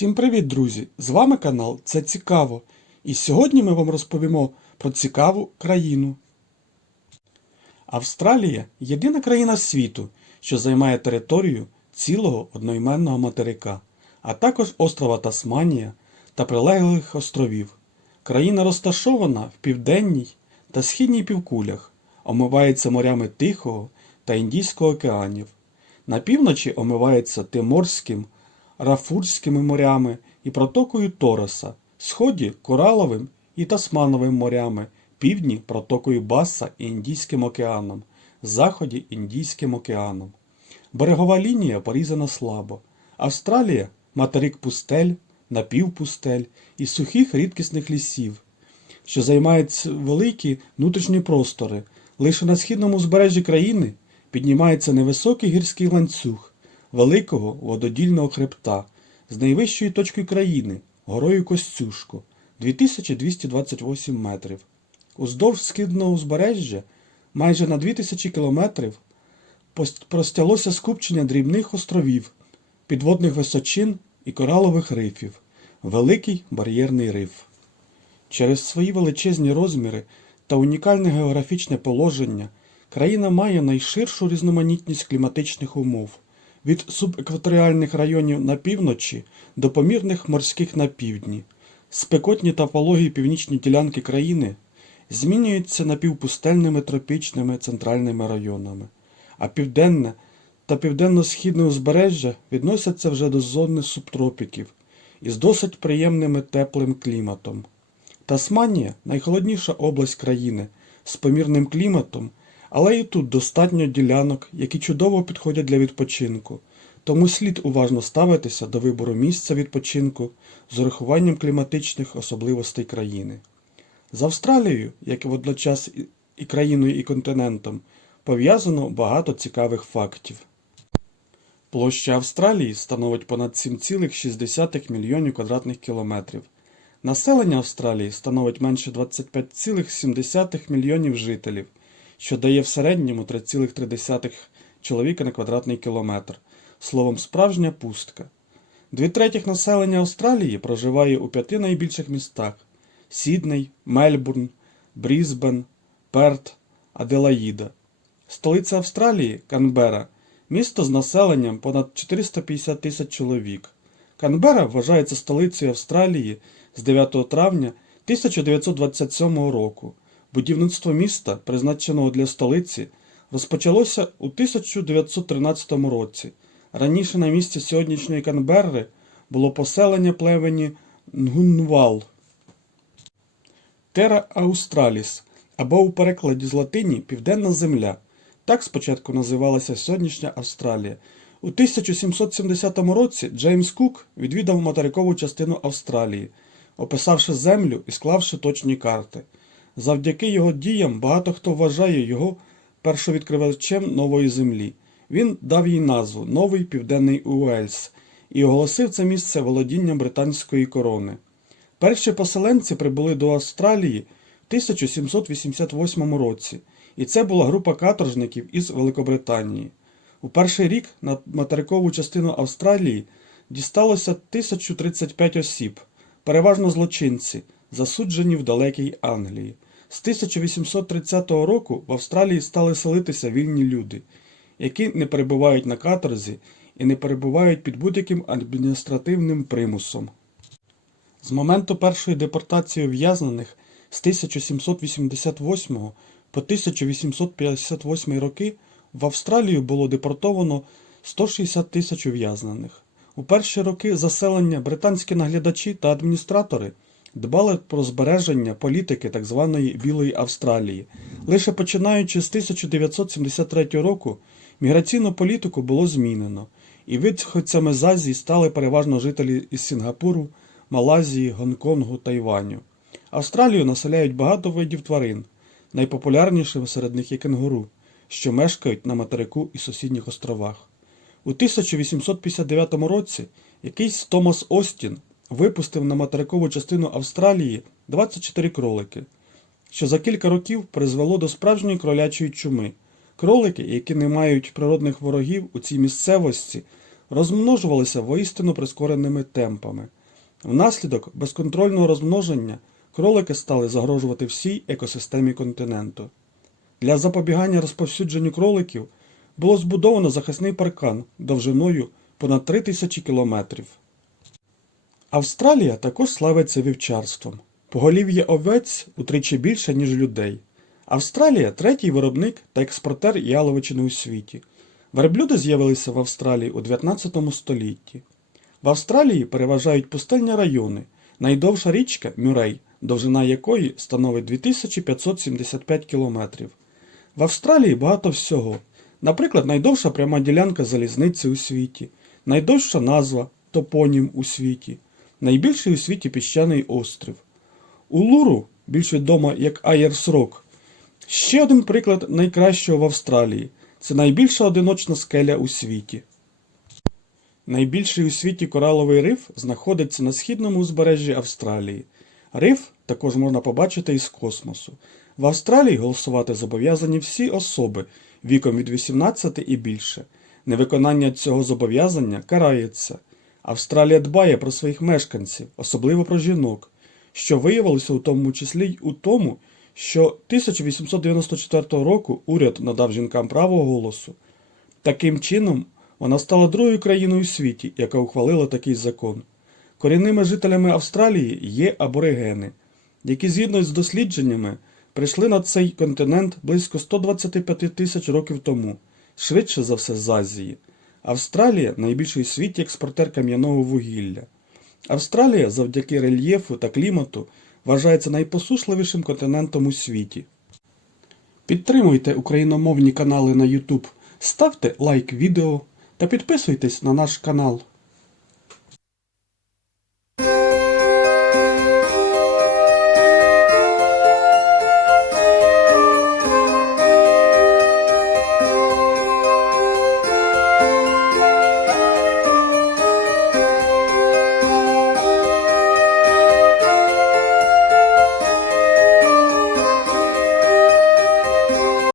Всім привіт, друзі! З вами канал Це Цікаво. І сьогодні ми вам розповімо про цікаву країну. Австралія єдина країна світу, що займає територію цілого одноіменного материка, а також острова Тасманія та прилеглих островів. Країна розташована в південній та східній півкулях, омивається морями Тихого та Індійського океанів. На півночі омивається Тиморським, Рафурськими морями і протокою Тороса, сході Кораловим і Тасмановим морями, півдні протокою Баса і Індійським океаном, заході Індійським океаном. Берегова лінія порізана слабо. Австралія материк пустель, напівпустель і сухих рідкісних лісів, що займають великі внутрішні простори. Лише на східному узбережжі країни піднімається невисокий гірський ланцюг великого вододільного хребта з найвищою точкою країни горою Костюшко 2228 метрів. Уздовж східного узбережжя майже на 2000 кілометрів простялося скупчення дрібних островів, підводних височин і коралових рифів, великий бар'єрний риф. Через свої величезні розміри та унікальне географічне положення країна має найширшу різноманітність кліматичних умов від субекваторіальних районів на півночі до помірних морських на півдні. Спекотні та пологі північні ділянки країни змінюються напівпустельними тропічними центральними районами, а південне та південно-східне узбережжя відносяться вже до зони субтропіків із досить приємним теплим кліматом. Тасманія найхолодніша область країни з помірним кліматом, але і тут достатньо ділянок, які чудово підходять для відпочинку, тому слід уважно ставитися до вибору місця відпочинку з урахуванням кліматичних особливостей країни. З Австралією, як і водночас і- країною, і континентом, пов'язано багато цікавих фактів. Площа Австралії становить понад 7,6 мільйонів квадратних кілометрів. Населення Австралії становить менше 25,7 мільйонів жителів, що дає в середньому 3,3 чоловіка на квадратний кілометр. Словом, справжня пустка. Дві третіх населення Австралії проживає у п'яти найбільших містах: Сідней, Мельбурн, Брізбен, Перт, Аделаїда. Столиця Австралії Канбера місто з населенням понад 450 тисяч чоловік. Канбера вважається столицею Австралії з 9 травня 1927 року. Будівництво міста, призначеного для столиці, розпочалося у 1913 році. Раніше на місці сьогоднішньої Канберри було поселення племені Нгунвал. Тера Аустраліс або у перекладі з латині Південна Земля. Так спочатку називалася сьогоднішня Австралія. У 1770 році Джеймс Кук відвідав материкову частину Австралії, описавши землю і склавши точні карти. Завдяки його діям багато хто вважає його першовідкривачем нової землі. Він дав їй назву Новий Південний Уельс і оголосив це місце володінням британської корони. Перші поселенці прибули до Австралії в 1788 році, і це була група каторжників із Великобританії. У перший рік на материкову частину Австралії дісталося 1035 осіб, переважно злочинці, засуджені в далекій Англії. З 1830 року в Австралії стали селитися вільні люди, які не перебувають на каторзі і не перебувають під будь-яким адміністративним примусом. З моменту першої депортації ув'язнених з 1788 по 1858 роки в Австралію було депортовано 160 тисяч ув'язнених. У перші роки заселення британські наглядачі та адміністратори дбали про збереження політики так званої Білої Австралії. Лише починаючи з 1973 року міграційну політику було змінено, і виходцями з Азії стали переважно жителі із Сінгапуру, Малайзії, Гонконгу, Тайваню. Австралію населяють багато видів тварин. Найпопулярнішими серед них є кенгуру, що мешкають на материку і сусідніх островах. У 1859 році якийсь Томас Остін випустив на материкову частину Австралії 24 кролики, що за кілька років призвело до справжньої кролячої чуми. Кролики, які не мають природних ворогів у цій місцевості, розмножувалися воістину прискореними темпами. Внаслідок безконтрольного розмноження кролики стали загрожувати всій екосистемі континенту. Для запобігання розповсюдженню кроликів було збудовано захисний паркан довжиною понад 3000 кілометрів. Австралія також славиться вівчарством. Поголів'я овець утричі більше, ніж людей. Австралія третій виробник та експортер яловичини у світі. Верблюди з'явилися в Австралії у 19 столітті. В Австралії переважають пустельні райони. Найдовша річка Мюрей, довжина якої становить 2575 кілометрів. В Австралії багато всього. Наприклад, найдовша пряма ділянка залізниці у світі, найдовша назва топонім у світі, найбільший у світі піщаний острів. Улуру, більш відома як Айерс Рок, ще один приклад найкращого в Австралії. Це найбільша одиночна скеля у світі. Найбільший у світі кораловий риф знаходиться на східному узбережжі Австралії. Риф також можна побачити із космосу. В Австралії голосувати зобов'язані всі особи віком від 18 і більше. Невиконання цього зобов'язання карається. Австралія дбає про своїх мешканців, особливо про жінок, що виявилося у тому числі й у тому, що 1894 року уряд надав жінкам право голосу. Таким чином, вона стала другою країною у світі, яка ухвалила такий закон. Корінними жителями Австралії є аборигени, які згідно з дослідженнями прийшли на цей континент близько 125 тисяч років тому, швидше за все з Азії. Австралія найбільший у світі експортер кам'яного вугілля. Австралія завдяки рельєфу та клімату вважається найпосушливішим континентом у світі. Підтримуйте україномовні канали на YouTube, ставте лайк відео та підписуйтесь на наш канал.